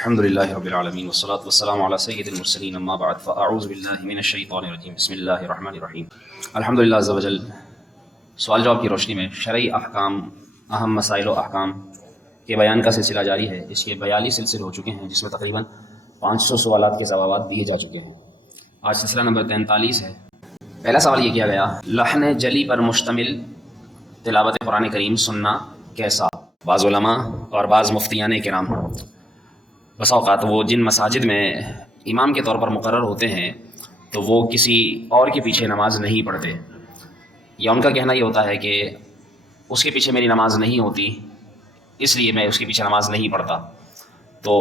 الحمد للہ رب العالمین والصلاة والسلام علی سید المرسلین اما بعد فاعوذ باللہ من الشیطان الرجیم بسم اللہ الرحمن الرحیم الحمد للہ عز وجل۔ سوال جواب کی روشنی میں شرعی احکام، اہم مسائل و احکام کے بیان کا سلسلہ جاری ہے۔ اس کے 42 سلسلے ہو چکے ہیں، جس میں تقریباً 500 سوالات کے جوابات دیے جا چکے ہیں۔ آج سلسلہ نمبر 43 ہے۔ پہلا سوال یہ کیا گیا، لحن جلی پر مشتمل تلاوت قرآن کریم سننا کیسا؟ بعض علماء اور بعض مفتیان کرام بسا اوقات وہ جن مساجد میں امام کے طور پر مقرر ہوتے ہیں تو وہ کسی اور کے پیچھے نماز نہیں پڑھتے، یا ان کا کہنا یہ ہوتا ہے کہ اس کے پیچھے میری نماز نہیں ہوتی اس لیے میں اس کے پیچھے نماز نہیں پڑھتا۔ تو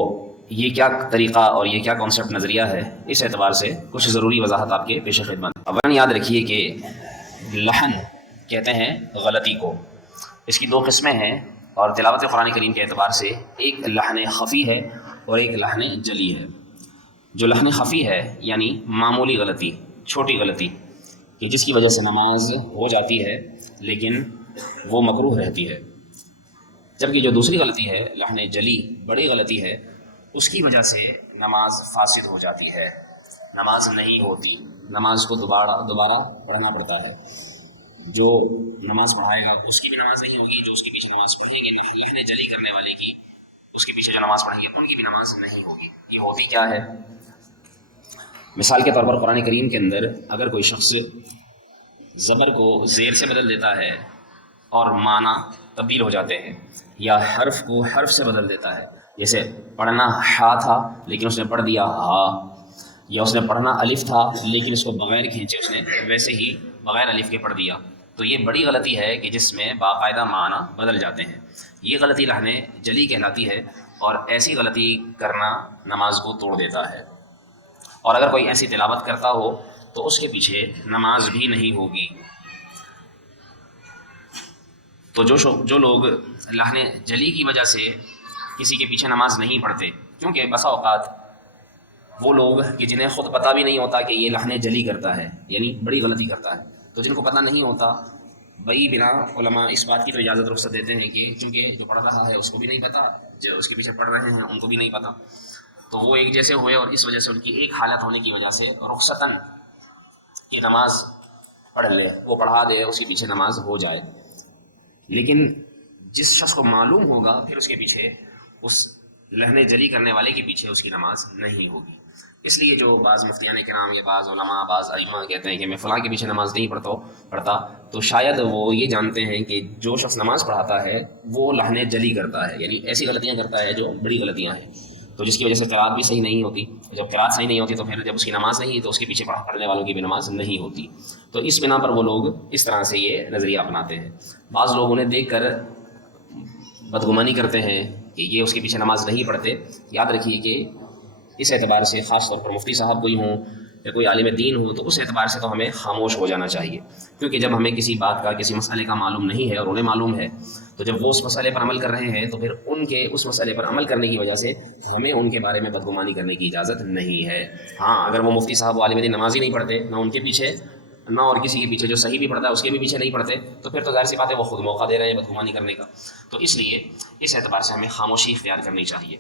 یہ کیا طریقہ اور یہ کیا کانسیپٹ نظریہ ہے، اس اعتبار سے کچھ ضروری وضاحت آپ کے پیش خدمت۔ اولا یاد رکھیے کہ لحن کہتے ہیں غلطی کو، اس کی دو قسمیں ہیں، اور تلاوت قرآن کریم کے اعتبار سے ایک لحن خفی ہے اور ایک لحن جلی ہے۔ جو لحن خفی ہے یعنی معمولی غلطی، چھوٹی غلطی کہ جس کی وجہ سے نماز ہو جاتی ہے لیکن وہ مکروہ رہتی ہے، جبکہ جو دوسری غلطی ہے لحن جلی، بڑی غلطی ہے، اس کی وجہ سے نماز فاسد ہو جاتی ہے، نماز نہیں ہوتی، نماز کو دوبارہ پڑھنا پڑتا ہے۔ جو نماز پڑھائے گا اس کی بھی نماز نہیں ہوگی، جو اس کے پیچھے نماز پڑھیں گے لحن جلی کرنے والے کی، اس کے پیچھے جو نماز پڑھیں گے ان کی بھی نماز نہیں ہوگی۔ یہ ہوتی کیا ہے؟ مثال کے طور پر قرآن کریم کے اندر اگر کوئی شخص زبر کو زیر سے بدل دیتا ہے اور معنی تبدیل ہو جاتے ہیں، یا حرف کو حرف سے بدل دیتا ہے، جیسے پڑھنا ہا تھا لیکن اس نے پڑھ دیا ہا، یا اس نے پڑھنا الف تھا لیکن اس کو بغیر کھینچے اس نے ویسے ہی بغیر الف کے پڑھ دیا، تو یہ بڑی غلطی ہے کہ جس میں باقاعدہ معنی بدل جاتے ہیں۔ یہ غلطی لحن جلی کہلاتی ہے، اور ایسی غلطی کرنا نماز کو توڑ دیتا ہے، اور اگر کوئی ایسی تلاوت کرتا ہو تو اس کے پیچھے نماز بھی نہیں ہوگی۔ تو جو لوگ لحن جلی کی وجہ سے کسی کے پیچھے نماز نہیں پڑھتے، کیونکہ بسا اوقات وہ لوگ کہ جنہیں خود پتہ بھی نہیں ہوتا کہ یہ لحن جلی کرتا ہے یعنی بڑی غلطی کرتا ہے، تو جن کو پتہ نہیں ہوتا بھائی بنا علماء اس بات کی تو اجازت رخصت دیتے ہیں کہ چونکہ جو پڑھ رہا ہے اس کو بھی نہیں پتہ، جو اس کے پیچھے پڑھ رہے ہیں ان کو بھی نہیں پتہ، تو وہ ایک جیسے ہوئے، اور اس وجہ سے ان کی ایک حالت ہونے کی وجہ سے رخصتاً کہ نماز پڑھ لے، وہ پڑھا دے، اس کے پیچھے نماز ہو جائے۔ لیکن جس شخص کو معلوم ہوگا پھر اس کے پیچھے، اس لحن جلی کرنے والے کے پیچھے اس کی نماز نہیں ہوگی۔ اس لیے جو بعض مفتیان کرام یا بعض علماء، بعض ائمہ کہتے ہیں کہ میں فلاں کے پیچھے نماز نہیں پڑھتا، تو شاید وہ یہ جانتے ہیں کہ جو شخص نماز پڑھاتا ہے وہ لحن جلی کرتا ہے، یعنی ایسی غلطیاں کرتا ہے جو بڑی غلطیاں ہیں، تو جس کی وجہ سے قرات بھی صحیح نہیں ہوتی۔ جب قرات صحیح نہیں ہوتی تو پھر جب اس کی نماز نہیں تو اس کے پیچھے پڑھنے والوں کی بھی نماز نہیں ہوتی۔ تو اس بنا پر وہ لوگ اس طرح سے یہ نظریہ اپناتے ہیں۔ بعض لوگ انہیں دیکھ کر بدگمانی کرتے ہیں کہ یہ اس کے پیچھے نماز نہیں پڑھتے۔ یاد رکھیے کہ اس اعتبار سے خاص طور پر مفتی صاحب کوئی ہوں یا کوئی عالم دین ہو تو اس اعتبار سے تو ہمیں خاموش ہو جانا چاہیے، کیونکہ جب ہمیں کسی بات کا، کسی مسئلے کا معلوم نہیں ہے اور انہیں معلوم ہے، تو جب وہ اس مسئلے پر عمل کر رہے ہیں تو پھر ان کے اس مسئلے پر عمل کرنے کی وجہ سے ہمیں ان کے بارے میں بدگمانی کرنے کی اجازت نہیں ہے۔ ہاں، اگر وہ مفتی صاحب عالم دین نماز ہی نہیں پڑھتے، نہ ان کے پیچھے نہ اور کسی کے پیچھے جو صحیح بھی پڑھتا ہے اس کے بھی پیچھے نہیں پڑھتے، تو پھر تو ظاہر سی بات ہے وہ خود موقع دے رہے ہیں بدگمانی کرنے کا۔ تو اس لیے اس اعتبار سے ہمیں خاموشی اختیار کرنی چاہیے۔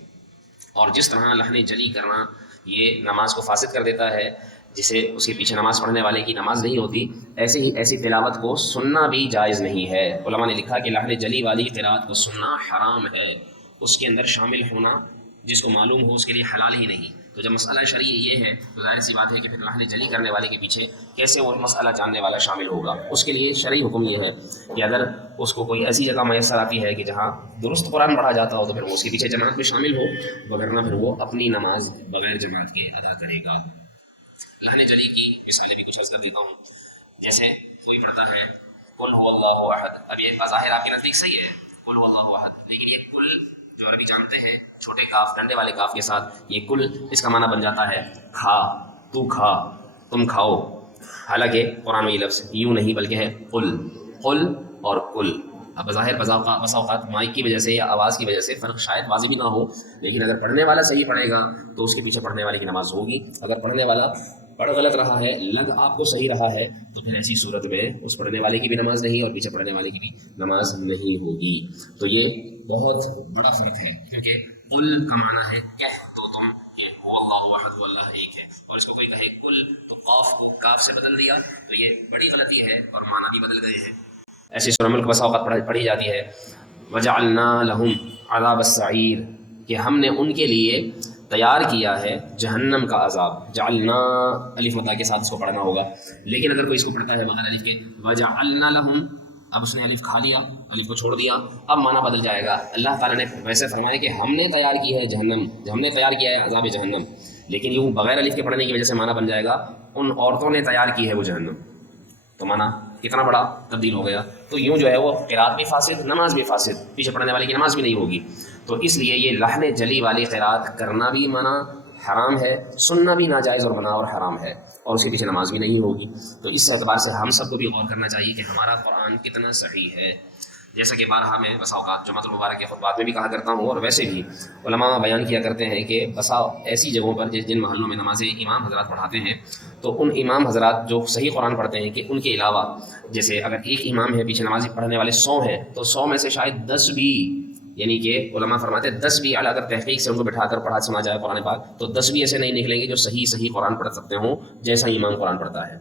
اور جس طرح لحن جلی کرنا یہ نماز کو فاسد کر دیتا ہے، جسے اس کے پیچھے نماز پڑھنے والے کی نماز نہیں ہوتی، ایسے ہی ایسی تلاوت کو سننا بھی جائز نہیں ہے۔ علماء نے لکھا کہ لحن جلی والی تلاوت کو سننا حرام ہے، اس کے اندر شامل ہونا جس کو معلوم ہو اس کے لیے حلال ہی نہیں۔ تو جب مسئلہ شرعی یہ ہے تو ظاہر سی بات ہے کہ پھر لحن جلی کرنے والے کے پیچھے کیسے وہ مسئلہ جاننے والا شامل ہوگا؟ اس کے لیے شرعی حکم یہ ہے کہ اگر اس کو کوئی ایسی جگہ میسر آتی ہے کہ جہاں درست قرآن پڑھا جاتا ہو تو پھر وہ اس کے پیچھے جماعت میں شامل ہو، وگرنہ پھر وہ اپنی نماز بغیر جماعت کے ادا کرے گا۔ لحن جلی کی مثالیں بھی کچھ عرض کر دیتا ہوں۔ جیسے کوئی پڑھتا ہے قل هو اللہ احد، اب یہ بظاہر آپ کے نزدیک صحیح ہے قل هو اللہ احد، لیکن یہ کل جو عربی جانتے ہیں چھوٹے کاف ڈنڈے والے کاف کے ساتھ، یہ کل اس کا معنی بن جاتا ہے کھا، تو کھا، تم کھاؤ، حالانکہ قرآن میں یہ لفظ یوں نہیں بلکہ ہے قل، قل اور کل۔ اب بظاہر بسا اوقات مائک کی وجہ سے یا آواز کی وجہ سے فرق شاید واضح بھی نہ ہو، لیکن اگر پڑھنے والا صحیح پڑھے گا تو اس کے پیچھے پڑھنے والے کی نماز ہوگی۔ اگر پڑھنے والا پڑھ غلط رہا ہے، لگ آپ کو صحیح رہا ہے، تو پھر ایسی صورت میں اس پڑھنے والے کی بھی نماز نہیں اور پیچھے پڑھنے والے کی بھی نماز نہیں ہوگی۔ تو یہ بہت بڑا فرق ہے، کیونکہ قل کا معنی ہے کہہ دو تم کہ هو اللہ احد، وہ اللہ ایک ہے، اور اس کو کوئی کہے کل تو قاف کو کاف سے بدل دیا تو یہ بڑی غلطی ہے اور معنی بھی بدل گئے ہیں۔ ایسی سورہ ملک بسا اوقات پڑھی جاتی ہے وجعلنا لهم عذاب السعیر، کہ ہم نے ان کے لیے تیار کیا ہے جہنم کا عذاب۔ جعلنا الف مدہ کے ساتھ اس کو پڑھنا ہوگا، لیکن اگر کوئی اس کو پڑھتا ہے بغیر الف کے وجعلنا لهم، اب اس نے الف کھا لیا، الف کو چھوڑ دیا، اب معنی بدل جائے گا۔ اللہ تعالیٰ نے ویسے فرمایا کہ ہم نے تیار کی ہے جہنم، ہم نے تیار کیا ہے عذاب جہنم، لیکن یوں بغیر الف کے پڑھنے کی وجہ سے معنی بن جائے گا ان عورتوں نے تیار کی ہے وہ جہنم، تو معنی کتنا بڑا تبدیل ہو گیا۔ تو یوں جو ہے وہ قرات بھی فاسد، نماز بھی فاسد، پیچھے پڑھنے والے کی نماز بھی نہیں ہوگی۔ تو اس لیے یہ لحن جلی والی قرات کرنا بھی منع حرام ہے، سننا بھی ناجائز اور گناہ اور حرام ہے، اور اس کے پیچھے نماز بھی نہیں ہوگی۔ تو اس اعتبار سے ہم سب کو بھی غور کرنا چاہیے کہ ہمارا قرآن کتنا صحیح ہے۔ جیسا کہ بارہا میں بسا اوقات جمعۃ المبارک کے خطبات میں بھی کہا کرتا ہوں، اور ویسے بھی علماء بیان کیا کرتے ہیں کہ بسا ایسی جگہوں پر جن محلوں میں نمازیں امام حضرات پڑھاتے ہیں، تو ان امام حضرات جو صحیح قرآن پڑھتے ہیں کہ ان کے علاوہ جیسے اگر ایک امام ہے پیچھے نماز پڑھنے والے 100 ہیں، تو 100 میں سے شاید 10 بھی، یعنی کہ علماء فرماتے ہیں 10 بھی اعلیٰ اگر تحقیق سے ان کو بٹھا کر پڑھا سنا جائے قرآن پاک، تو 10 بھی ایسے نہیں نکلیں گے جو صحیح قرآن پڑھ سکتے ہوں جیسا امام قرآن پڑھتا ہے۔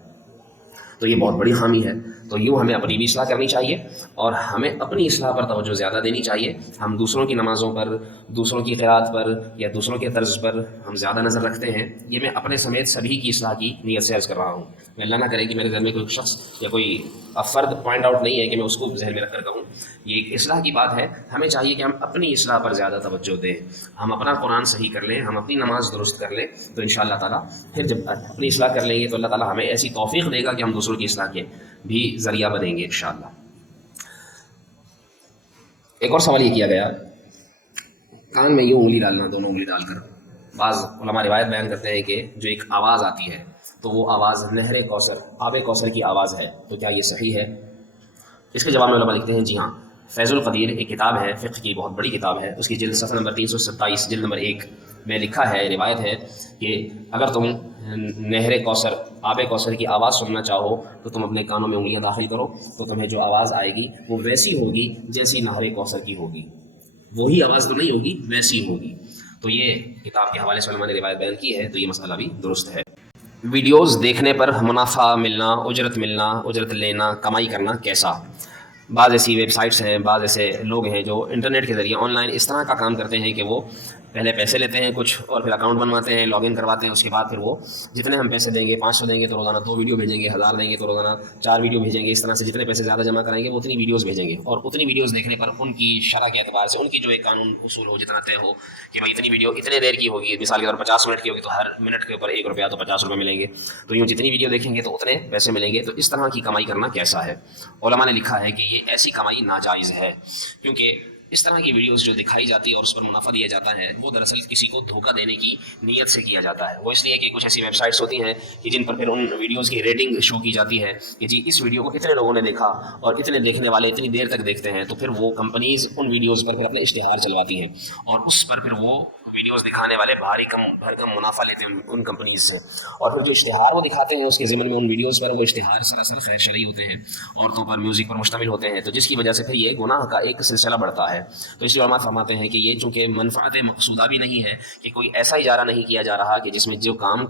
تو یہ بہت بڑی خامی ہے۔ تو یوں ہمیں اپنی بھی اصلاح کرنی چاہیے، اور ہمیں اپنی اصلاح پر توجہ زیادہ دینی چاہیے۔ ہم دوسروں کی نمازوں پر، دوسروں کی قرات پر یا دوسروں کے طرز پر ہم زیادہ نظر رکھتے ہیں۔ یہ میں اپنے سمیت سبھی کی اصلاح کی نیت سے عرض کر رہا ہوں۔ میں اللہ نہ کرے کہ میرے ذہن میں کوئی شخص یا کوئی فرد پوائنٹ آؤٹ نہیں ہے کہ میں اس کو ذہن میں رکھ کر کہوں۔ یہ ایک اصلاح کی بات ہے، ہمیں چاہیے کہ ہم اپنی اصلاح پر زیادہ توجہ دیں، ہم اپنا قرآن صحیح کر لیں، ہم اپنی نماز درست کر لیں، تو انشاءاللہ تعالیٰ پھر جب اپنی اصلاح کر لیں گے تو اللہ تعالیٰ ہمیں ایسی توفیق دے گا کہ ہم دوسروں کی اصلاح کے بھی ذریعہ بنیں گے انشاءاللہ۔ ایک اور سوال یہ کیا گیا، کان میں یوں انگلی ڈالنا، دونوں انگلی ڈال کر۔ بعض علماء روایت بیان کرتے ہیں کہ جو ایک آواز آتی ہے تو وہ آواز نہر کوثر، آب کوثر کی آواز ہے، تو کیا یہ صحیح ہے؟ اس کے جواب میں علماء لکھتے ہیں جی ہاں، فیض القدیر ایک کتاب ہے، فقہ کی بہت بڑی کتاب ہے، اس کی جلد صفحہ نمبر 327 جلد نمبر 1 میں لکھا ہے، روایت ہے کہ اگر تم نہر کوثر، آب کوثر کی آواز سننا چاہو تو تم اپنے کانوں میں انگلیاں داخل کرو، تو تمہیں جو آواز آئے گی وہ ویسی ہوگی جیسی نہر کوثر کی ہوگی، وہی آواز تو نہیں ہوگی، ویسی ہوگی۔ تو یہ کتاب کے حوالے سے علماء نے روایت بیان کی ہے، تو یہ مسئلہ بھی درست ہے۔ ویڈیوز دیکھنے پر منافع ملنا، اجرت لینا، کمائی کرنا کیسا؟ بعض ایسی ویب سائٹس ہیں، بعض ایسے لوگ ہیں جو انٹرنیٹ کے ذریعے آن لائن اس طرح کا کام کرتے ہیں کہ وہ پہلے پیسے لیتے ہیں کچھ، اور پھر اکاؤنٹ بنواتے ہیں، لاگ ان کرواتے ہیں، اس کے بعد پھر وہ جتنے ہم پیسے دیں گے، 500 دیں گے تو روزانہ 2 ویڈیو بھیجیں گے، 1000 دیں گے تو روزانہ 4 ویڈیو بھیجیں گے، اس طرح سے جتنے پیسے زیادہ جمع کرائیں گے وہ اتنی ویڈیوز بھیجیں گے، اور اتنی ویڈیوز دیکھنے پر ان کی شرح کے اعتبار سے ان کی جو ایک قانون اصول ہو، جتنا طے ہو کہ بھائی اتنی ویڈیو اتنے دیر کی ہوگی، مثال کے طور پر 50 منٹ کی ہوگی تو ہر منٹ کے اوپر 1 روپیہ، تو 50 روپے ملیں گے، تو یوں جتنی ویڈیو دیکھیں گے تو اتنے پیسے ملیں گے۔ تو اس طرح کی کمائی کرنا کیسا ہے؟ علماء نے لکھا ہے کہ یہ ایسی کمائی ناجائز ہے، کیونکہ اس طرح کی ویڈیوز جو دکھائی جاتی ہے اور اس پر منافع دیا جاتا ہے وہ دراصل کسی کو دھوکہ دینے کی نیت سے کیا جاتا ہے۔ وہ اس لیے کہ کچھ ایسی ویب سائٹس ہوتی ہیں کہ جن پر پھر ان ویڈیوز کی ریٹنگ شو کی جاتی ہے کہ جی اس ویڈیو کو اتنے لوگوں نے دیکھا اور اتنے دیکھنے والے اتنی دیر تک دیکھتے ہیں، تو پھر وہ کمپنیز ان ویڈیوز پر پھر اپنے اشتہار چلواتی ہیں، اور اس پر پھر وہ ویڈیوز دکھانے والے بھرکم منافع لیتے ہیں ان کمپنیز سے، اور پھر جو اشتہار وہ دکھاتے ہیں اس کے ضمن میں ان ویڈیوز پر وہ اشتہار سراسر خیر شرعی ہوتے ہیں، عورتوں پر، میوزک پر مشتمل ہوتے ہیں، تو جس کی وجہ سے پھر یہ گناہ کا ایک سلسلہ بڑھتا ہے۔ تو اس لیے علماء فرماتے ہیں کہ یہ چونکہ منفعت مقصودہ بھی نہیں ہے، کہ کوئی ایسا اجارہ نہیں کیا جا رہا کہ جس میں جو کام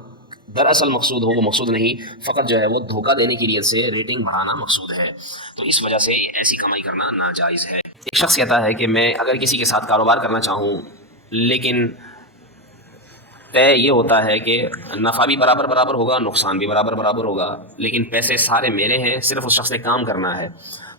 دراصل مقصود ہو وہ مقصود نہیں، فقط جو ہے وہ دھوکہ دینے کی نیت سے ریٹنگ بڑھانا مقصود ہے، تو اس وجہ سے ایسی کمائی کرنا ناجائز ہے۔ ایک شخص کہتا ہے کہ میں اگر کسی کے ساتھ کاروبار کرنا چاہوں، لیکن طے یہ ہوتا ہے کہ نفع بھی برابر ہوگا، نقصان بھی برابر ہوگا، لیکن پیسے سارے میرے ہیں، صرف اس شخص نے کام کرنا ہے،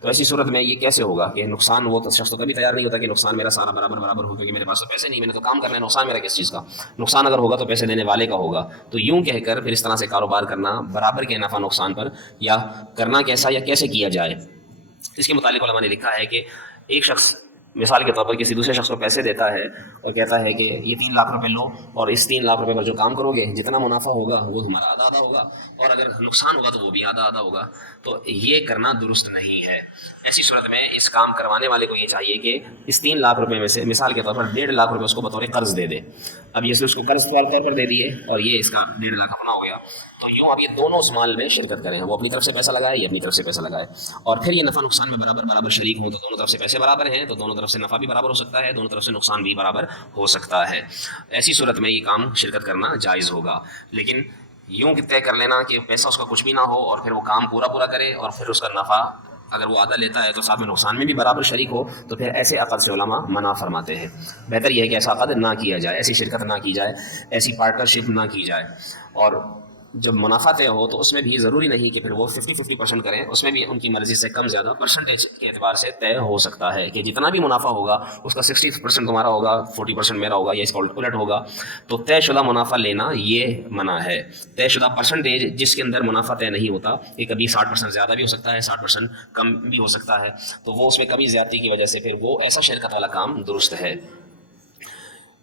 تو ایسی صورت میں یہ کیسے ہوگا کہ نقصان، وہ شخص تو کبھی تیار نہیں ہوتا کہ نقصان میرا سارا برابر ہو، کیونکہ میرے پاس تو پیسے نہیں، میں نے تو کام کرنا ہے، نقصان میرا کس چیز کا؟ نقصان اگر ہوگا تو پیسے دینے والے کا ہوگا۔ تو یوں کہہ کر پھر اس طرح سے کاروبار کرنا برابر کے نفع نقصان پر، یا کرنا کیسا یا کیسے کیا جائے، اس کے متعلق علماء نے لکھا ہے کہ ایک شخص مثال کے طور پر کسی دوسرے شخص کو پیسے دیتا ہے اور کہتا ہے کہ یہ 3 لاکھ روپے لو، اور اس 3 لاکھ روپے پر جو کام کرو گے جتنا منافع ہوگا وہ تمہارا آدھا ہوگا، اور اگر نقصان ہوگا تو وہ بھی آدھا ہوگا، تو یہ کرنا درست نہیں ہے۔ ایسی صورت میں اس کام کروانے والے کو یہ چاہیے کہ اس 3 لاکھ روپے میں سے مثال کے طور پر 1.5 لاکھ روپے اس کو بطور قرض دے دے. اب یہ اس کو قرض کے طور پر دے دیے اور یہ اس کا 1.5 لاکھ اپنا ہو گیا. تو یوں اب یہ دونوں اس مال میں شرکت کریں, وہ اپنی طرف سے پیسہ لگائے, یہ اپنی طرف سے پیسہ لگائے, اور پھر یہ نفع نقصان میں برابر برابر شریک ہوں. تو دونوں طرف سے پیسے برابر ہیں تو دونوں طرف سے نفع بھی برابر ہو سکتا ہے, دونوں طرف سے نقصان بھی برابر ہو سکتا ہے. ایسی صورت میں یہ کام شرکت کرنا جائز ہوگا. لیکن یوں کہ طے کر لینا کہ پیسہ اس کا کچھ بھی نہ ہو اور پھر وہ کام پورا کرے اور پھر اس کا نفع اگر وہ آدھا لیتا ہے تو ساتھ میں نقصان میں بھی برابر شریک ہو, تو پھر ایسے عقد سے علماء منع فرماتے ہیں. بہتر یہ ہے کہ ایسا عقد نہ کیا جائے, ایسی شرکت نہ کی جائے, ایسی پارٹنرشپ نہ کی جائے. اور جب منافع طے ہو تو اس میں بھی ضروری نہیں کہ پھر وہ 50-50% کریں, اس میں بھی ان کی مرضی سے کم زیادہ پرسنٹیج کے اعتبار سے طے ہو سکتا ہے کہ جتنا بھی منافع ہوگا اس کا 60% تمہارا ہوگا, 40% میرا ہوگا, یا اس کا الٹ ہوگا. تو طے شدہ منافع لینا یہ منع ہے. طے شدہ پرسنٹیج جس کے اندر منافع طے نہیں ہوتا, کہ کبھی 60% زیادہ بھی ہو سکتا ہے, 60% کم بھی ہو سکتا ہے, تو وہ اس میں کمی زیادتی کی وجہ سے پھر وہ ایسا شرکت والا کام درست ہے.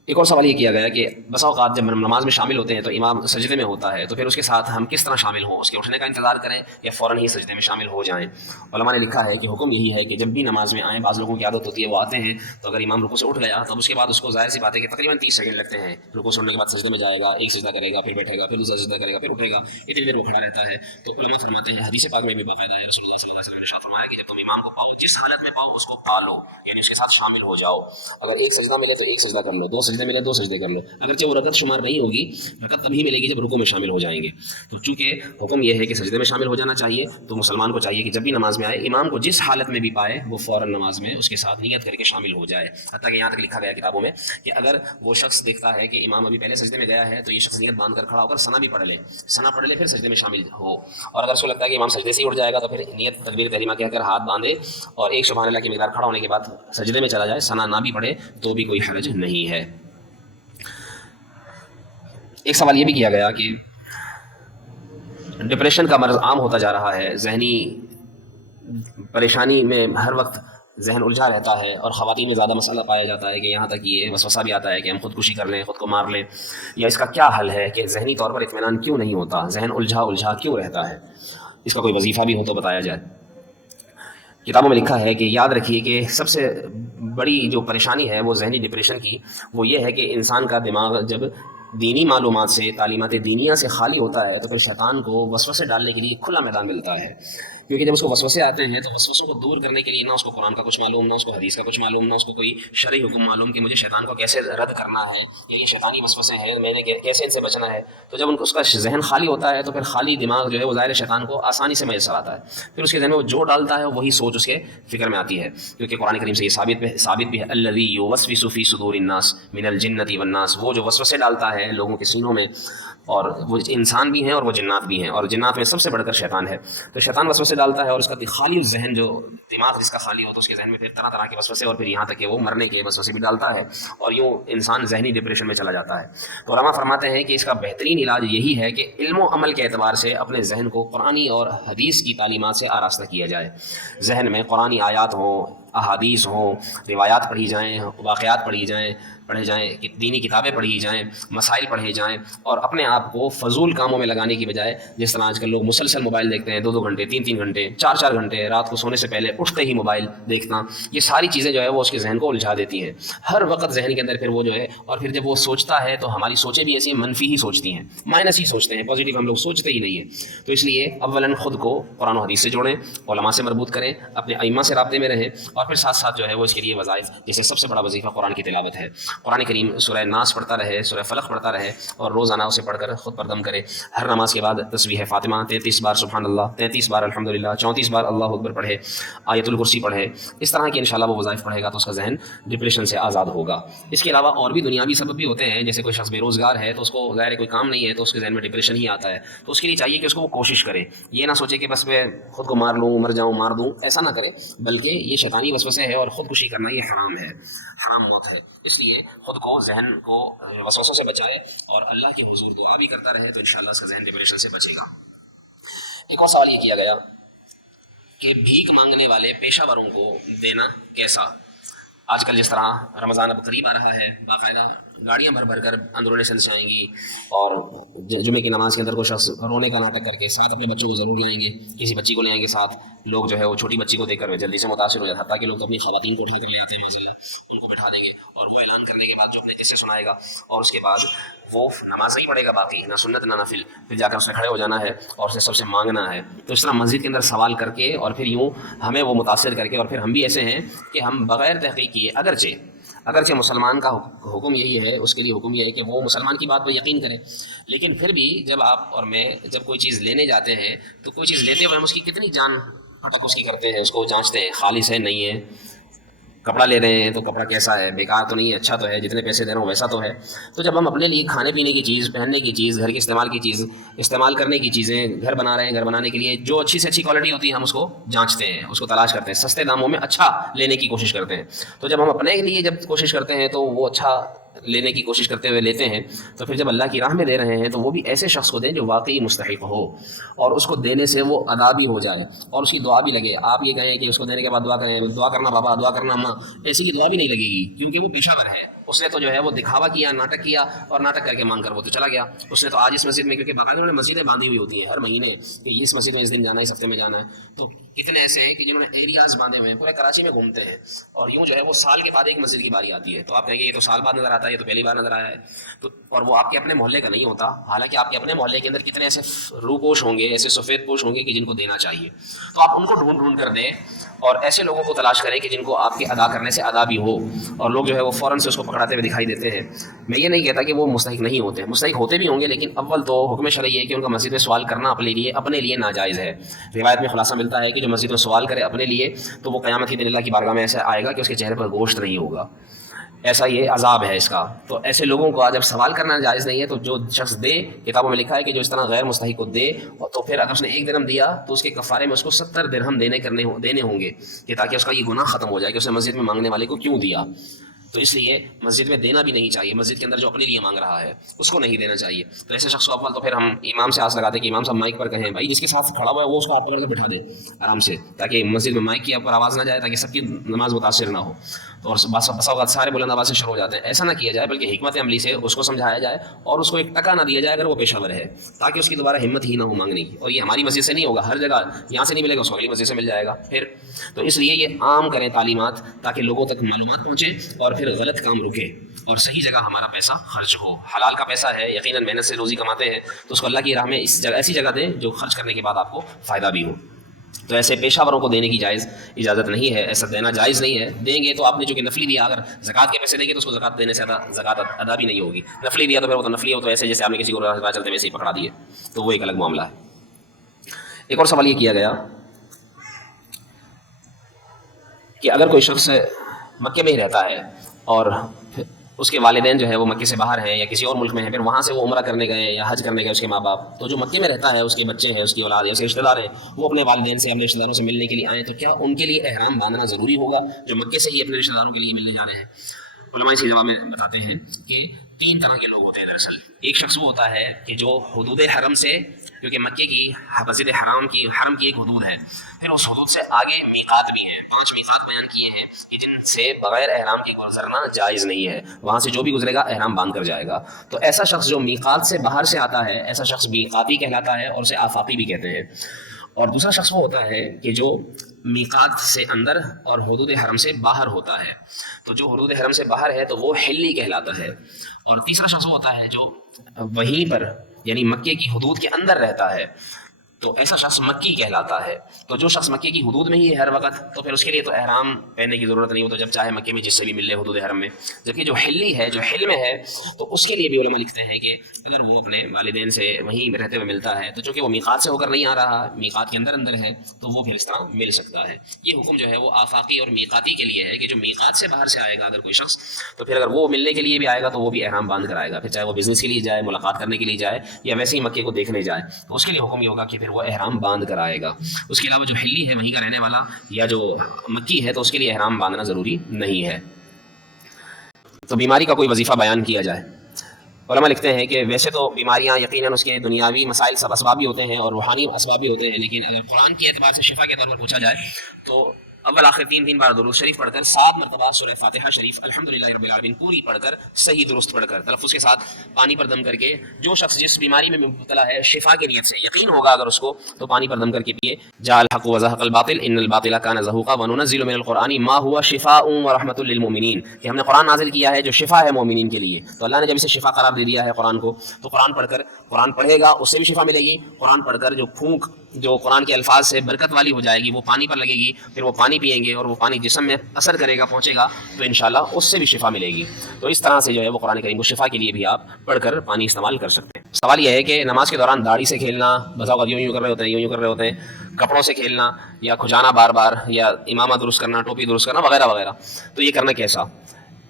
ایک اور سوال یہ کیا گیا کہ بسا اوقات جب ہم نماز میں شامل ہوتے ہیں تو امام سجدے میں ہوتا ہے, تو پھر اس کے ساتھ ہم کس طرح شامل ہوں, اس کے اٹھنے کا انتظار کریں یا فوراً ہی سجدے میں شامل ہو جائیں. علماء نے لکھا ہے کہ حکم یہی ہے کہ جب بھی نماز میں آئیں, بعض لوگوں کی عادت ہوتی ہے وہ آتے ہیں تو اگر امام رکوع سے اٹھ گیا تو اس کے بعد اس کو ظاہر سی بات ہے کہ تقریباً 30 سیکنڈ لگتے ہیں. رکوع سے اٹھنے کے بعد سجدے میں جائے گا, ایک سجدہ کرے گا, پھر بیٹھے گا, پھر دوسرا سجدہ کرے گا, پھر اٹھے گا, اتنی دیر وہ کھڑا رہتا ہے. تو علماء فرماتے ہیں, حدیث پاک میں بھی باقاعدہ ہے, رسول اللہ صلی اللہ علیہ وسلم نے ارشاد فرمایا کہ جب تم امام کو پاؤ, جس حالت میں پاؤ اس کو پا لو, یعنی اس کے ساتھ شامل ہو جاؤ. اگر ایک سجدہ ملے تو ایک سجدہ کر لو, 2 سجدے ملے 2 سجدے کر لو. اگرچہ وہ رکعت شمار نہیں ہوگی, رکعت تبھی ملے گی جب رکوع میں شامل ہو جائیں گے. تو چونکہ حکم یہ ہے کہ سجدے میں شامل ہو جانا چاہیے, تو مسلمان کو چاہیے کہ جب بھی نماز میں آئے, امام کو جس حالت میں بھی پائے وہ فوراً نماز میں اس کے ساتھ نیت کر کے شامل ہو جائے. حتیٰ کہ یہاں تک لکھا گیا کتابوں میں کہ اگر وہ شخص دیکھتا ہے کہ امام ابھی پہلے سجدے میں گیا ہے تو یہ شخص نیت باندھ کر کھڑا ہو کر ثنا بھی پڑھ لے, پھر سجدے میں شامل ہو. اور اگر اس کو لگتا ہے کہ امام سجدے سے ہی اٹھ جائے گا تو پھر نیت تکبیر تحریمہ کہہ کر ہاتھ باندھے اور ایک سبحان اللہ کی مقدار کھڑا ہونے کے بعد سجدے میں چلا جائے, ثنا نہ بھی پڑھے تو بھی کوئی حرج نہیں ہے. ایک سوال یہ بھی کیا گیا کہ ڈپریشن کا مرض عام ہوتا جا رہا ہے, ذہنی پریشانی میں ہر وقت ذہن الجھا رہتا ہے, اور خواتین میں زیادہ مسئلہ پایا جاتا ہے کہ یہاں تک یہ وسوسہ بھی آتا ہے کہ ہم خودکشی کر لیں, خود کو مار لیں, یا اس کا کیا حل ہے کہ ذہنی طور پر اطمینان کیوں نہیں ہوتا, ذہن الجھا کیوں رہتا ہے, اس کا کوئی وظیفہ بھی ہو تو بتایا جائے. کتابوں میں لکھا ہے کہ یاد رکھیے کہ سب سے بڑی جو پریشانی ہے وہ ذہنی ڈپریشن کی, وہ یہ ہے کہ انسان کا دماغ جب دینی معلومات سے, تعلیمات دینیہ سے خالی ہوتا ہے تو پھر شیطان کو وسوسے ڈالنے کے لیے کھلا میدان ملتا ہے. کیونکہ جب اس کو وسوسے آتے ہیں تو وسوسوں کو دور کرنے کے لیے نہ اس کو قرآن کا کچھ معلوم, نہ اس کو حدیث کا کچھ معلوم, نہ اس کو کوئی شرعی حکم معلوم کہ مجھے شیطان کو کیسے رد کرنا ہے, یا یہ شیطانی وسوسے ہیں میں نے کیسے ان سے بچنا ہے. تو جب اس کا ذہن خالی ہوتا ہے تو پھر خالی دماغ جو ہے وہ ظاہر شیطان کو آسانی سے میسر آتا ہے, پھر اس کے ذہن میں وہ جو ڈالتا ہے وہی سوچ اس کے فکر میں آتی ہے. کیونکہ قرآن کریم سے یہ ثابت بھی ہے, الذی یوسوس فی صدور الناس من الجنۃ والناس, وہ جو وسوسے ڈالتا ہے لوگوں کے سینوں میں, اور وہ انسان بھی ہیں اور وہ جنات بھی ہیں, اور جنات میں سب سے بڑھ کر شیطان ہے. تو شیطان وسوسے ڈالتا ہے اور اس کا خالی ذہن, جو دماغ جس کا خالی ہو تو اس کے ذہن میں پھر طرح طرح کے وسوسے, اور پھر یہاں تک کہ وہ مرنے کے وسوسے بھی ڈالتا ہے, اور یوں انسان ذہنی ڈپریشن میں چلا جاتا ہے. تو علماء فرماتے ہیں کہ اس کا بہترین علاج یہی ہے کہ علم و عمل کے اعتبار سے اپنے ذہن کو قرآنی اور حدیث کی تعلیمات سے آراستہ کیا جائے. ذہن میں قرآنی آیات ہوں, احادیث ہوں, روایات پڑھی جائیں, واقعات پڑھے جائیں, دینی کتابیں پڑھی جائیں, مسائل پڑھے جائیں, اور اپنے آپ کو فضول کاموں میں لگانے کی بجائے, جس طرح آج کل لوگ مسلسل موبائل دیکھتے ہیں, 2 گھنٹے 3 گھنٹے 4 گھنٹے, رات کو سونے سے پہلے اٹھتے ہی موبائل دیکھنا, یہ ساری چیزیں جو ہے وہ اس کے ذہن کو الجھا دیتی ہیں. ہر وقت ذہن کے اندر پھر وہ جو ہے, اور پھر جب وہ سوچتا ہے تو ہماری سوچیں بھی ایسی منفی ہی سوچتی ہیں, مائنس ہی سوچتے ہیں, پازیٹیو ہم لوگ سوچتے ہی نہیں ہیں. تو اس لیے اولاً خود کو قرآن و حدیث سے جوڑیں, علماء سے مربوط کریں, اپنے ائمہ سے رابطے میں رہیں, اور پھر ساتھ ساتھ جو ہے وہ اس کے لیے وظائف, جیسے سب سے بڑا وظیفہ قرآن کی تلاوت ہے. قرآن کریم سورہ ناس پڑھتا رہے, سورہ فلق پڑھتا رہے, اور روزانہ اسے پڑھ کر خود پر دم کرے. ہر نماز کے بعد تسبیح فاطمہ 33 بار سبحان اللہ, 33 بار الحمدللہ, 34 بار اللہ اکبر پڑھے, آیت الکرسی پڑھے. اس طرح کی انشاءاللہ وہ وظائف پڑھے گا تو اس کا ذہن ڈپریشن سے آزاد ہوگا. اس کے علاوہ اور بھی دنیاوی سبب بھی ہوتے ہیں, جیسے کوئی شخص بے روزگار ہے تو اس کو ظاہر کوئی کام نہیں ہے تو اس کے ذہن میں ڈپریشن ہی آتا ہے. تو اس کے لیے چاہیے کہ اس کو وہ کوشش کرے, یہ نہ سوچے کہ بس میں خود کو مار لوں, مر جاؤں, مار دوں, ایسا نہ کرے, بلکہ یہ شیطانی وسوسے ہے اور خودکشی کرنا یہ حرام ہے, حرام موت ہے. اس لیے خود کو, ذہن کو وسوسوں سے بچائے اور اللہ کے حضور دعا بھی کرتا رہے تو انشاءاللہ اس کا ذہن ڈپریشن سے بچے گا. ایک اور سوال یہ کیا گیا کہ بھیک مانگنے والے پیشہ وروں کو دینا کیسا. آج کل جس طرح رمضان اب قریب آ رہا ہے, باقاعدہ گاڑیاں بھر بھر کر اندرون سندھ سے آئیں گی، اور جمعے کی نماز کے اندر کوئی شخص رونے کا ناٹک کر کے ساتھ اپنے بچوں کو ضرور لائیں گے، کسی بچی کو لے آئیں گے ساتھ، لوگ جو ہے وہ چھوٹی بچی کو دیکھ کر جلدی سے متاثر ہو جاتے ہیں، حتیٰ کہ لوگ تو اپنی خواتین کو اٹھا کر لے آتے ہیں معاذ ان کو بٹھا دیں گے، اور وہ اعلان کرنے کے بعد جو اپنے قصے سنائے گا، اور اس کے بعد وہ نماز نہیں پڑھے گا، باقی نہ سنت نہ نفل، پھر جا کر اس میں کھڑے ہو جانا ہے اور اسے سب سے مانگنا ہے۔ تو اس طرح مسجد کے اندر سوال کر کے اور پھر یوں ہمیں وہ متاثر کر کے، اور پھر ہم بھی ایسے ہیں کہ ہم بغیر تحقیق کیے، اگرچہ مسلمان کا حکم یہی ہے، اس کے لیے حکم یہ ہے کہ وہ مسلمان کی بات پہ یقین کرے، لیکن پھر بھی جب آپ اور میں جب کوئی چیز لینے جاتے ہیں تو کوئی چیز لیتے ہوئے ہم اس کی کتنی جان پٹک اس کی کرتے ہیں، اس کو جانچتے ہیں خالص ہے نہیں ہے، کپڑا لے رہے ہیں تو کپڑا کیسا ہے، بیکار تو نہیں ہے، اچھا تو ہے، جتنے پیسے دے رہا ہوں ویسا تو ہے۔ تو جب ہم اپنے لیے کھانے پینے کی چیز، پہننے کی چیز، گھر کے استعمال کی چیز، استعمال کرنے کی چیزیں، گھر بنا رہے ہیں، گھر بنانے کے لیے جو اچھی سے اچھی کوالٹی ہوتی ہے ہم اس کو جانچتے ہیں، اس کو تلاش کرتے ہیں، سستے داموں میں اچھا لینے کی کوشش کرتے ہیں۔ تو جب ہم اپنے لیے جب کوشش کرتے ہیں تو وہ اچھا لینے کی کوشش کرتے ہوئے لیتے ہیں، تو پھر جب اللہ کی راہ میں دے رہے ہیں تو وہ بھی ایسے شخص کو دیں جو واقعی مستحق ہو، اور اس کو دینے سے وہ ادا بھی ہو جائے اور اس کی دعا بھی لگے۔ آپ یہ کہیں کہ اس کو دینے کے بعد دعا کریں، دعا کرنا بابا، دعا کرنا اماں، ایسی کی دعا بھی نہیں لگے گی، کیونکہ وہ پیشہ ور ہے، اس نے تو جو ہے وہ دکھاوا کیا، ناٹک کیا، اور ناٹک کر کے مانگ کر وہ تو چلا گیا۔ اس نے تو آج اس مسجد میں، کیونکہ باقاعدہ انہوں نے مسجدیں باندھی ہوئی ہوتی ہیں ہر مہینے کہ اس مسجد میں اس دن جانا ہے، اس ہفتے میں جانا ہے، تو کتنے ایسے ہیں کہ جنہوں نے ایریاز باندھے ہوئے ہیں، پورے کراچی میں گھومتے ہیں، اور یوں جو ہے وہ سال کے بعد ایک مسجد کی باری آتی ہے، تو آپ کہیں گے یہ تو سال بعد نظر آتا ہے، یہ تو پہلی بار نظر آیا ہے، تو اور وہ آپ کے اپنے محلے کا نہیں ہوتا، حالانکہ آپ کے اپنے محلے کے اندر کتنے ایسے روپوش ہوں گے، ایسے سفید پوش ہوں گے کہ جن کو دینا چاہیے، تو آپ ان کو ڈھونڈ ڈھونڈ کر دیں، اور ایسے لوگوں کو تلاش کریں کہ جن کو آپ کے ادا کرنے سے ادا بھی ہو، اور لوگ جو ہے وہ فوراً سے اس کو پکڑاتے ہوئے دکھائی دیتے ہیں۔ میں یہ نہیں کہتا کہ وہ مستحق نہیں ہوتے، مستحق ہوتے بھی ہوں گے، لیکن اول تو حکم شرعی ہے کہ ان کا مسجد میں سوال کرنا اپنے لیے ناجائز ہے۔ روایت میں خلاصہ ملتا ہے کہ جو مسجد میں سوال کرے اپنے لیے تو وہ قیامت کے دن اللہ کی بارگاہ میں ایسا آئے گا کہ اس کے چہرے پر گوشت نہیں ہوگا، ایسا یہ عذاب ہے اس کا۔ تو ایسے لوگوں کو جب سوال کرنا جائز نہیں ہے تو جو شخص دے، کتابوں میں لکھا ہے کہ جو اس طرح غیر مستحق کو دے، تو پھر اگر اس نے 1 درہم دیا تو اس کے کفارے میں اس کو 70 درہم دینے ہوں گے، کہ تاکہ اس کا یہ گناہ ختم ہو جائے کہ اس نے مسجد میں مانگنے والے کو کیوں دیا۔ تو اس لیے مسجد میں دینا بھی نہیں چاہیے، مسجد کے اندر جو اپنے لیے مانگ رہا ہے اس کو نہیں دینا چاہیے۔ تو ایسے شخص کو اول تو پھر ہم امام سے آس لگاتے ہیں کہ امام صاحب مائک پر کہیں، بھائی جس کے ساتھ کھڑا ہوا ہے وہ اس کو آپ پکڑ کے بٹھا دے آرام سے، تاکہ مسجد میں مائک کی اوپر آواز نہ جائے، تاکہ سب کی نماز متاثر نہ ہو، تو اور بسا اوقات سارے بلند آواز سے شروع ہو جاتے ہیں۔ ایسا نہ کیا جائے، بلکہ حکمت عملی سے اس کو سمجھایا جائے اور اس کو ایک ٹکا نہ دیا جائے اگر وہ پیشہ ور ہے، تاکہ اس کی دوبارہ ہمت ہی نہ ہو مانگنے کی۔ اور یہ ہماری مسجد سے نہیں ہوگا، ہر جگہ یہاں سے نہیں ملے گا اس کو اگلی مسجد سے مل جائے گا پھر۔ تو اس لیے یہ عام کریں تعلیمات، تاکہ لوگوں تک معلومات پہنچے اور پھر غلط کام رکے اور صحیح جگہ ہمارا پیسہ خرچ ہو۔ حلال کا پیسہ ہے، یقیناً محنت سے روزی کماتے ہیں، تو اس کو اللہ کی راہ میں ایسی جگہ دیں جو خرچ کرنے کے بعد آپ کو فائدہ بھی ہو۔ تو ایسے پیشہ وروں کو دینے کی اجازت نہیں ہے، ایسا دینا جائز نہیں ہے۔ دیں گے تو آپ نے جو کہ نفلی دیا، اگر زکوٰۃ کے پیسے دیں گے تو اس کو زکوٰۃ دینے سے زکوٰۃ ادا بھی نہیں ہوگی، نفلی دیا تو پھر وہ تو نفلی ہو، تو ایسے جیسے آپ نے کسی کو راہ چلتے ویسے ہی پکڑا دیے، تو وہ ایک الگ معاملہ ہے۔ ایک اور سوال یہ کیا گیا کہ اگر کوئی شخص مکے میں ہی رہتا ہے اور اس کے والدین جو ہے وہ مکے سے باہر ہیں یا کسی اور ملک میں ہیں، پھر وہاں سے وہ عمرہ کرنے گئے یا حج کرنے گئے اس کے ماں باپ، تو جو مکے میں رہتا ہے اس کے بچے ہیں، اس کی اولاد ہے، اس کے رشتہ دار ہیں، وہ اپنے والدین سے، اپنے رشتہ داروں سے ملنے کے لیے آئیں، تو کیا ان کے لیے احرام باندھنا ضروری ہوگا جو مکے سے ہی اپنے رشتہ داروں کے لیے ملنے جا رہے ہیں؟ علماء اس کے جواب میں بتاتے ہیں کہ 3 طرح کے لوگ ہوتے ہیں دراصل۔ ایک شخص وہ ہوتا ہے کہ جو حدود حرم سے، کیونکہ مکے کی مسجد حرم کی ایک حدود ہے، پھر اس حدود سے آگے میقات بھی ہیں، 5 میقات بیان کیے ہیں کہ جن سے بغیر احرام کے گزرنا جائز نہیں ہے، وہاں سے جو بھی گزرے گا احرام باندھ کر جائے گا۔ تو ایسا شخص جو میقات سے باہر سے آتا ہے، ایسا شخص میقاتی کہلاتا ہے، اور اسے آفاقی بھی کہتے ہیں۔ اور دوسرا شخص وہ ہوتا ہے کہ جو میقات سے اندر اور حدود حرم سے باہر ہوتا ہے، تو جو حدود حرم سے باہر ہے تو وہ حلی کہلاتا ہے۔ اور تیسرا شخص وہ ہوتا ہے جو وہیں پر یعنی مکے کی حدود کے اندر رہتا ہے، تو ایسا شخص مکی کہلاتا ہے۔ تو جو شخص مکے کی حدود میں ہی ہے ہر وقت، تو پھر اس کے لیے تو احرام پہننے کی ضرورت نہیں ہو، تو جب چاہے مکے میں جس سے بھی مل لے حدود حرم میں۔ جبکہ جو حلی ہے، جو حل میں ہے، تو اس کے لیے بھی علماء لکھتے ہیں کہ اگر وہ اپنے والدین سے وہیں رہتے ہوئے ملتا ہے، تو چونکہ وہ میقات سے ہو کر نہیں آ رہا، میقات کے اندر ہے، تو وہ پھر اس طرح مل سکتا ہے۔ یہ حکم جو ہے وہ آفاقی اور میقاتی کے لیے ہے کہ جو میقات سے باہر سے آئے گا اگر کوئی شخص، تو پھر اگر وہ ملنے کے لیے بھی آئے گا تو وہ بھی احرام باندھ کر آئے گا، پھر چاہے وہ بزنس کے لیے جائے، ملاقات کرنے کے لیے جائے، یا ویسے ہی مکے کو دیکھنے جائے، تو اس کے لیے حکم یہ ہوگا کہ پھر وہ احرام باندھ کر آئے گا۔ اس کے علاوہ جو حلی ہے وہیں کا رہنے والا یا جو مکی ہے، تو اس کے لیے احرام باندھنا ضروری نہیں ہے۔ تو بیماری کا کوئی وظیفہ بیان کیا جائے، علماء لکھتے ہیں کہ ویسے تو بیماریاں یقیناً اس کے دنیاوی مسائل سب اسباب بھی ہوتے ہیں اور روحانی اسباب بھی ہوتے ہیں، لیکن اگر قرآن کے اعتبار سے شفا کے طور پر پوچھا جائے تو اول آخر 3 بار درود شریف پڑھ کر 7 مرتبہ سورہ فاتحہ شریف الحمدللہ رب العالمین پوری پڑھ کر صحیح درست پڑھ کر تلفظ کے ساتھ پانی پر دم کر کے، جو شخص جس بیماری میں مبتلا ہے شفا کی نیت سے یقین ہوگا اگر اس کو، تو پانی پر دم کر کے پیے. جاء الحق وزهق الباطل ان الباطل كان زهوقا وننزل من القرآن ما هو شفاء ورحمۃ للمؤمنین، کہ ہم نے قرآن نازل کیا ہے جو شفا ہے مومنین کے لیے. تو اللہ نے جب اسے شفا قرار دے دیا ہے قرآن کو، تو قرآن پڑھے گا اس سے بھی شفا ملے گی. قرآن پڑھ کر جو پھونک جو قرآن کے الفاظ سے برکت والی ہو جائے گی وہ پانی پر لگے گی، پھر وہ پانی پیئیں گے اور وہ پانی جسم میں اثر کرے گا، پہنچے گا، تو انشاءاللہ اس سے بھی شفا ملے گی. تو اس طرح سے جو ہے وہ قرآن کریم کو شفا کے لیے بھی آپ پڑھ کر پانی استعمال کر سکتے ہیں. سوال یہ ہے کہ نماز کے دوران داڑھی سے کھیلنا، بسا اوقات یوں کر رہے ہوتے ہیں، یوں کر رہے ہوتے ہیں، کپڑوں سے کھیلنا یا کھجانا بار بار، یا امامہ درست کرنا، ٹوپی درست کرنا وغیرہ وغیرہ، تو یہ کرنا کیسا؟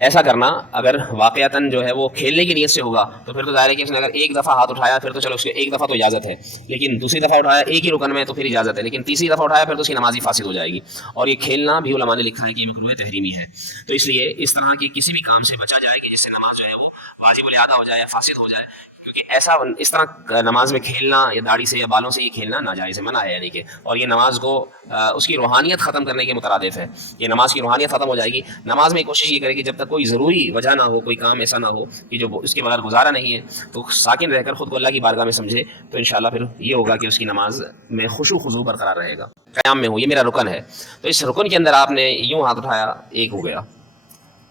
ایسا کرنا اگر واقعتاً جو ہے وہ کھیلنے کی نیت سے ہوگا تو پھر تو ظاہر ہے کہ اس نے اگر ایک دفعہ ہاتھ اٹھایا پھر تو چلو اس کو ایک دفعہ تو اجازت ہے، لیکن دوسری دفعہ اٹھایا ایک ہی رکن میں تو پھر اجازت ہے، لیکن تیسری دفعہ اٹھایا پھر تو اس کی نماز ہی فاسد ہو جائے گی. اور یہ کھیلنا بھی علماء نے لکھا ہے کہ یہ مکروہ تحریمی ہے. تو اس لیے اس طرح کے کسی بھی کام سے بچا جائے کہ جس سے نماز جو ہے وہ واجب الادا ہو جائے یا فاسد ہو جائے، کیونکہ ایسا اس طرح نماز میں کھیلنا یا داڑھی سے یا بالوں سے یہ کھیلنا ناجائز ہے، منع ہے یعنی کہ، اور یہ نماز کو اس کی روحانیت ختم کرنے کے مترادف ہے. یہ نماز کی روحانیت ختم ہو جائے گی. نماز میں کوشش یہ کرے کہ جب تک کوئی ضروری وجہ نہ ہو، کوئی کام ایسا نہ ہو کہ جو اس کے بغیر گزارا نہیں ہے، تو ساکن رہ کر خود کو اللہ کی بارگاہ میں سمجھے، تو انشاءاللہ پھر یہ ہوگا کہ اس کی نماز میں خشوع خضوع برقرار رہے گا. قیام میں ہو، یہ میرا رکن ہے، تو اس رکن کے اندر آپ نے یوں ہاتھ اٹھایا ایک ہو گیا،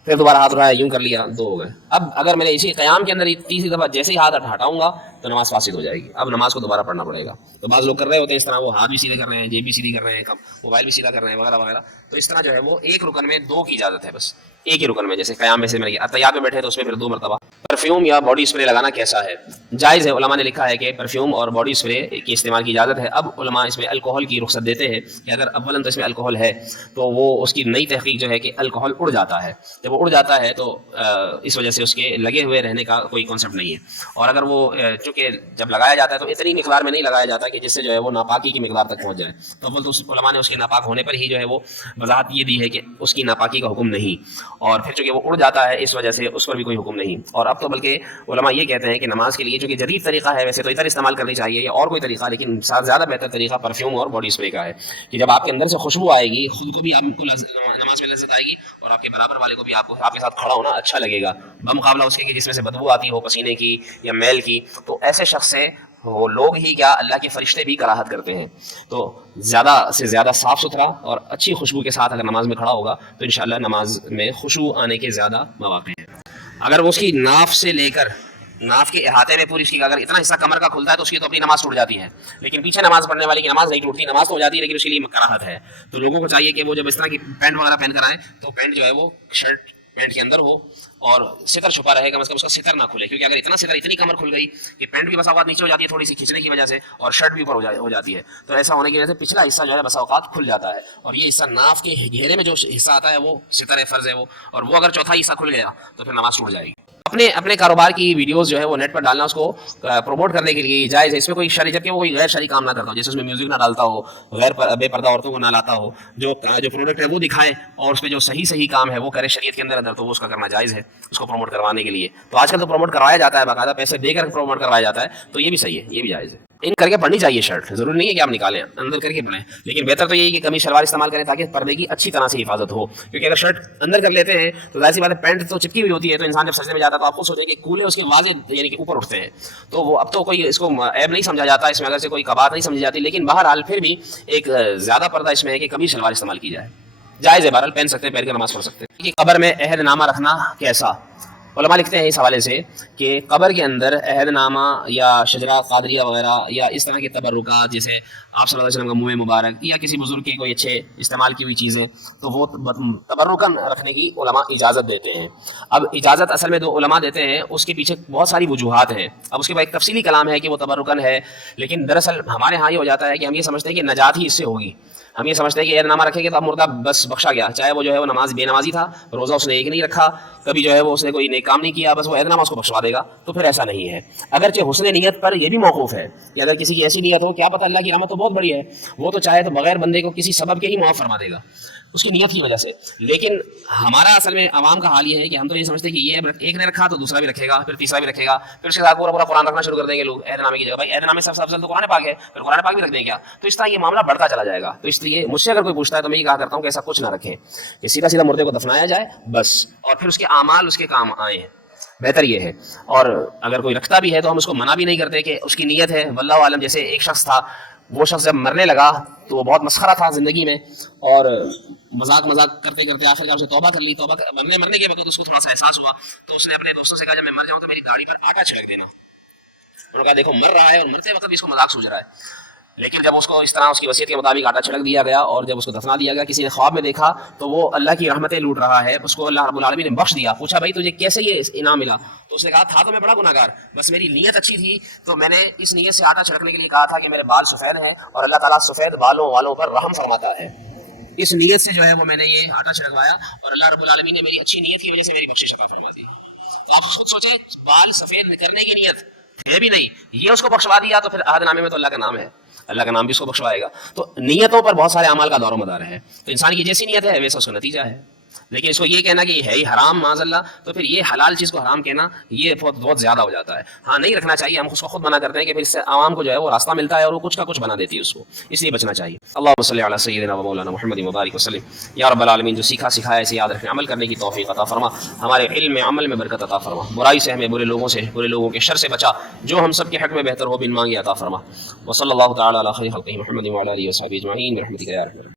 پھر دوبارہ ہاتھ اٹھایا یوں کر لیا دو ہو گئے. اب اگر میں نے اسی قیام کے اندر تیسری دفعہ جیسے ہی ہاتھ ہٹاؤں گا تو نماز فاسد ہو جائے گی. اب نماز کو دوبارہ پڑھنا پڑے گا. تو بعض لوگ کر رہے ہوتے ہیں اس طرح، وہ ہاتھ بھی سیدھے کر رہے ہیں، جیب بھی سیدھی کر رہے ہیں، موبائل بھی سیدھا کر رہے ہیں وغیرہ وغیرہ. تو اس طرح جو ہے وہ ایک رکن میں 2 کی اجازت ہے، بس ایک ہی رکن میں. جیسے قیام میں سے میں تیار میں بیٹھے تو اس میں پھر 2 مرتبہ. پرفیوم یا باڈی اسپرے لگانا کیسا ہے؟ جائز ہے. علماء نے لکھا ہے کہ پرفیوم اور باڈی اسپرے کے استعمال کی اجازت ہے. اب علماء اس میں الکوہل کی رخصت دیتے ہیں کہ اگر اولاً تو اس میں الکوہل ہے تو وہ اس کی نئی تحقیق جو ہے کہ الکوہل اڑ جاتا ہے. جب وہ اڑ جاتا ہے تو اس وجہ سے اس کے لگے ہوئے رہنے کا کوئی کانسیپٹ نہیں ہے. اور اگر وہ چونکہ جب لگایا جاتا ہے تو اتنی مقدار میں نہیں لگایا جاتا کہ جس سے جو ہے وہ ناپاکی کی مقدار تک پہنچ جائے. تو اول تو علماء نے اس کے ناپاک ہونے پر ہی جو ہے وہ وضاحت یہ دی ہے کہ اس کی ناپاکی کا حکم نہیں، اور پھر چونکہ وہ اڑ جاتا ہے اس وجہ سے اس پر بھی کوئی حکم نہیں. اور اب تو بلکہ علماء یہ کہتے ہیں کہ نماز کے لیے جو کہ جدید طریقہ ہے، ویسے تو اتر استعمال کرنی چاہیے یا اور کوئی طریقہ، لیکن زیادہ بہتر طریقہ پرفیوم اور باڈی اسپرے کا ہے کہ جب آپ کے اندر سے خوشبو آئے گی، خود کو بھی آپ کو نماز میں لذت آئے گی اور آپ کے برابر والے کو بھی آپ کے ساتھ کھڑا ہونا اچھا لگے گا، بمقابلہ اس کے کہ جس میں سے بدبو آتی ہو پسینے کی یا میل کی. تو ایسے شخص سے وہ لوگ ہی کیا اللہ کے فرشتے بھی کراہت کرتے ہیں. تو زیادہ سے زیادہ صاف ستھرا اور اچھی خوشبو کے ساتھ اگر نماز میں کھڑا ہوگا تو انشاءاللہ نماز میں خشوع آنے کے زیادہ مواقع ہیں. اگر وہ اس کی ناف سے لے کر ناف کے احاطے میں پوری اس کی اگر اتنا حصہ کمر کا کھلتا ہے تو اس کی تو اپنی نماز ٹوٹ جاتی ہے، لیکن پیچھے نماز پڑھنے والی کی نماز نہیں ٹوٹتی، نماز تو ہو جاتی ہے لیکن اس کے لیے کراہت ہے. تو لوگوں کو چاہیے کہ وہ جب اس طرح کی پینٹ وغیرہ پہن کر آئیں تو پینٹ جو ہے وہ شرٹ پینٹ کے اندر ہو اور ستر چھپا رہے، کم از کم اس کا ستر نہ کھلے، کیونکہ اگر اتنی کمر کھل گئی کہ پینٹ بھی بسا اوقات نیچے ہو جاتی ہے تھوڑی سی کھینچنے کی وجہ سے اور شرٹ بھی اوپر ہو جاتی ہے، تو ایسا ہونے کی وجہ سے پچھلا حصہ جو ہے بسا اوقات کھل جاتا ہے. اور یہ حصہ ناف کے گھیرے میں جو حصہ آتا ہے وہ ستر ہے، فرض ہے وہ، اور وہ اگر چوتھا حصہ کھل گیا تو پھر نماز ٹوٹ جائے گی. اپنے کاروبار کی ویڈیوز جو ہے وہ نیٹ پر ڈالنا اس کو پروموٹ کرنے کے لیے جائز ہے. اس میں کوئی شرعی، جبکہ وہ کوئی غیر شرعی کام نہ کرتا ہو، جیسے اس میں میوزک نہ ڈالتا ہو، غیر بے پردہ عورتوں کو نہ لاتا ہو، جو پروڈکٹ ہے وہ دکھائے اور اس پہ جو صحیح کام ہے وہ کرے شریعت کے اندر، تو وہ اس کا کرنا جائز ہے اس کو پروموٹ کروانے کے لیے. تو آج کل تو پروموٹ کروایا جاتا ہے، باقاعدہ پیسے دے کر پروموٹ کروایا جاتا ہے، تو یہ بھی صحیح ہے، یہ بھی جائز ہے. ان کر کے پڑھنی چاہیے شرٹ، ضروری نہیں ہے کہ آپ نکالیں، اندر کر کے پڑھیں، لیکن بہتر تو یہی کہ کمی شلوار استعمال کریں تاکہ پردے کی اچھی طرح سے حفاظت ہو. کیونکہ اگر شرٹ اندر کر لیتے ہیں تو ظاہر سی بات ہے پینٹ تو چپکی ہوئی ہوتی ہے، تو انسان جب سجدے میں جاتا ہے تو آپ خود سوچیں کہ کولے اس کے واضح یعنی کہ اوپر اٹھتے ہیں، تو وہ اب تو کوئی اس کو عیب نہیں سمجھا جاتا، اس میں اگر سے کوئی کباہت نہیں سمجھی جاتی، لیکن بہرحال پھر بھی ایک زیادہ پردہ اس میں ہے کہ کمی شلوار استعمال کی جائے. جائز ہے، بہرحال پہن سکتے ہیں، پہن کر نماز پڑھ سکتے ہیں. قبر میں عہد نامہ رکھنا کیسا؟ علماء لکھتے ہیں اس حوالے سے کہ قبر کے اندر عہد نامہ یا شجرہ قادریہ وغیرہ یا اس طرح کے تبرکات، جیسے آپ صلی اللہ علیہ وسلم کا منہ مبارک یا کسی بزرگ کے کوئی اچھے استعمال کی ہوئی چیزیں، تو وہ تبرکاً رکھنے کی علماء اجازت دیتے ہیں. اب اجازت اصل میں جو علماء دیتے ہیں اس کے پیچھے بہت ساری وجوہات ہیں. اب اس کے بعد ایک تفصیلی کلام ہے کہ وہ تبرکاً ہے، لیکن دراصل ہمارے ہاں یہ ہو جاتا ہے کہ ہم یہ سمجھتے ہیں کہ نجات ہی اس سے ہوگی. ہم یہ سمجھتے ہیں کہ عہد نامہ رکھیں گے تو اب مردہ بس بخشا گیا، چاہے وہ جو ہے وہ بے نمازی تھا، روزہ اس نے ایک نہیں رکھا، کبھی جو ہے وہ اس نے کوئی نیک نیک کام نہیں کیا بس وہ اعتنامہ اس کو بخشوا دے گا، تو پھر ایسا نہیں ہے۔ اگرچہ حسن نیت پر یہ بھی موقوف ہے کہ اگر کسی کی ایسی نیت ہو، کیا پتہ، اللہ کی رحمت تو بہت بڑی ہے، وہ تو چاہے تو بغیر بندے کو کسی سبب کے ہی معاف فرما دے گا اس کی نیت کی وجہ سے۔ لیکن ہمارا اصل میں عوام کا حال یہ ہے کہ ہم تو یہ سمجھتے ہیں کہ یہ ایک نے رکھا تو دوسرا بھی رکھے گا، پھر تیسرا بھی رکھے گا، پھر اس کے ساتھ پورا قرآن رکھنا شروع کر دیں گے لوگ عہد نامے کی جگہ۔ بھائی عہد نامے سب سے افضل تو قرآن پاک ہے، پھر قرآن پاک بھی رکھ دیں کیا؟ تو اس طرح یہ معاملہ بڑھتا چلا جائے گا۔ تو اس لیے مجھ سے اگر کوئی پوچھتا ہے تو میں یہ کہا کرتا ہوں کہ ایسا کچھ نہ رکھیں، کہ سیدھا سیدھا مردے کو دفنایا جائے بس، اور پھر اس کے اعمال اس کے کام آئیں، بہتر یہ ہے۔ اور اگر کوئی رکھتا بھی ہے تو ہم اس کو منع بھی نہیں کرتے کہ اس کی نیت ہے، واللہ عالم۔ جیسے ایک شخص تھا، وہ شخص جب مرنے لگا تو وہ بہت مسخرہ تھا زندگی میں، اور مذاق کرتے کرتے آخر کار اسے توبہ کر لی۔ مرنے کے وقت اس کو تھوڑا سا احساس ہوا تو اس نے اپنے دوستوں سے کہا جب میں مر جاؤں تو میری داڑھی پر آٹا چھڑک دینا۔ انہوں نے کہا دیکھو مر رہا ہے اور مرتے وقت بھی اس کو مذاق سوچ رہا ہے۔ لیکن جب اس کو اس طرح اس کی وصیت کے مطابق آٹا چھڑک دیا گیا اور جب اس کو دفنا دیا گیا، کسی نے خواب میں دیکھا تو وہ اللہ کی رحمتیں لوٹ رہا ہے، اس کو اللہ رب العالمین نے بخش دیا۔ پوچھا بھائی تجھے کیسے یہ انعام ملا؟ تو اس نے کہا تھا تو میں بڑا گناہ گار، بس میری نیت اچھی تھی تو میں نے اس نیت سے آٹا چھڑکنے کے لیے کہا تھا کہ میرے بال سفید ہیں اور اللہ تعالیٰ سفید بالوں والوں پر رحم فرماتا ہے۔ اس نیت سے جو ہے وہ میں نے یہ آٹا چھڑکوایا اور اللہ رب العالمین نے میری اچھی نیت کی وجہ سے میری بخشش عطا فرما دی۔ آپ خود سوچیں، بال سفید کرنے کی نیت یہ بھی نہیں، یہ اس کو بخشوا دیا، تو پھر عہد نامے میں تو اللہ کا نام ہے، اللہ کا نام بھی اس کو بخشوائے گا۔ تو نیتوں پر بہت سارے اعمال کا دور و مدار ہے، تو انسان کی جیسی نیت ہے ویسا اس کا نتیجہ ہے۔ لیکن اس کو یہ کہنا کہ یہ ہے ہی حرام معاذ اللہ، تو پھر یہ حلال چیز کو حرام کہنا یہ بہت زیادہ ہو جاتا ہے۔ ہاں نہیں رکھنا چاہیے، ہم اس کو خود منع کرتے ہیں کہ پھر اس سے عوام کو جو ہے وہ راستہ ملتا ہے اور وہ کچھ کا کچھ بنا دیتی ہے اس کو، اس لیے بچنا چاہیے۔ اللہم صلی علی سیدنا و مولانا محمد مبارک وسلم۔ یا رب العالمین، جو سیکھا سکھایا اسے یاد رکھنے عمل کرنے کی توفیق عطا فرما، ہمارے علم میں عمل میں برکت عطا فرما، برائی سے ہمیں برے لوگوں کے شر سے بچا، جو ہم سب کے حق میں بہتر ہو بن مانگی عطا فرما۔ وصلی اللہ تعالی علی خیر خلقہ محمد وعلی آلہ وصحبہ اجمعین برحمتک یا ارحم الراحمین۔